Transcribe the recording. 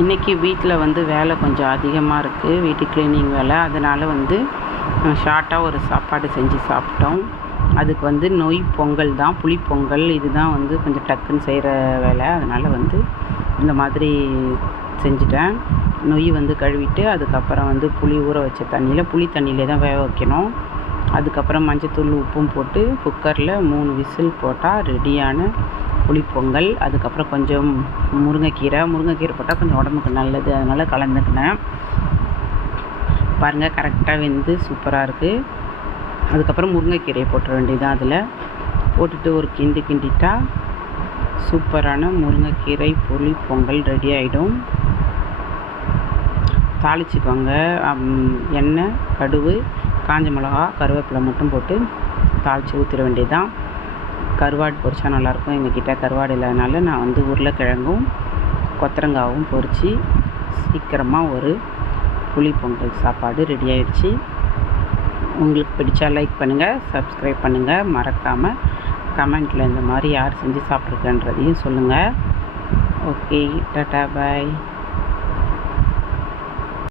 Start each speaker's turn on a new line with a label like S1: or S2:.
S1: இன்றைக்கி வீட்டில் வந்து வேலை கொஞ்சம் அதிகமாக இருக்குது வீட்டு க்ளீனிங் வேலை. அதனால் வந்து ஷார்ட்டாக ஒரு சாப்பாடு செஞ்சு சாப்பிட்டோம். அதுக்கு வந்து நொய் பொங்கல் தான் புளி பொங்கல். இதுதான் வந்து கொஞ்சம் டக்குன்னு செய்கிற வேலை. அதனால் வந்து இந்த மாதிரி செஞ்சுட்டேன். நொய் வந்து கழுவிட்டு அதுக்கப்புறம் வந்து புளி ஊற வச்ச தண்ணியில் புளி தண்ணியிலே தான் வேக வைக்கணும். அதுக்கப்புறம் மஞ்சத்தூள் உப்பும் போட்டு குக்கரில் மூணு விசில் போட்டால் ரெடியான புளிப்பொங்கல் அதுக்கப்புறம் கொஞ்சம் முருங்கைக்கீரை. முருங்கைக்கீரை போட்டால் கொஞ்சம் உடம்புக்கு நல்லது. அதனால் கலந்துக்கினேன். பாருங்கள் கரெக்டாக வெந்து சூப்பராக இருக்குது அதுக்கப்புறம் முருங்கைக்கீரையை போட்டுற வேண்டியதான் அதில். போட்டுட்டு ஒரு கிண்டு கிண்டிட்டா சூப்பரான முருங்கைக்கீரை புளி பொங்கல் ரெடி ஆகிடும் தாளிச்சுக்கோங்க எண்ணெய் கடுகு காஞ்ச மிளகா கருவேப்பிலை மட்டும் போட்டு தாளித்து ஊற்றிட வேண்டியதுதான். கருவாடு பொரிச்சா நல்லாயிருக்கும். எங்கக்கிட்ட கருவாடு இல்லாதனால நான் வந்து உருளைக்கிழங்கும் கொத்தரங்காவும் பொரித்து சீக்கிரமாக ஒரு புளி பொங்கல் சாப்பாடு ரெடி ஆயிடுச்சு. உங்களுக்கு பிடிச்சா லைக் பண்ணுங்கள் சப்ஸ்கிரைப் பண்ணுங்கள் மறக்காமல் கமெண்ட்டில் இந்த மாதிரி யார் செஞ்சு சாப்பிட்ருக்கன்றதையும் சொல்லுங்கள் ஓகே டாட்டா பாய்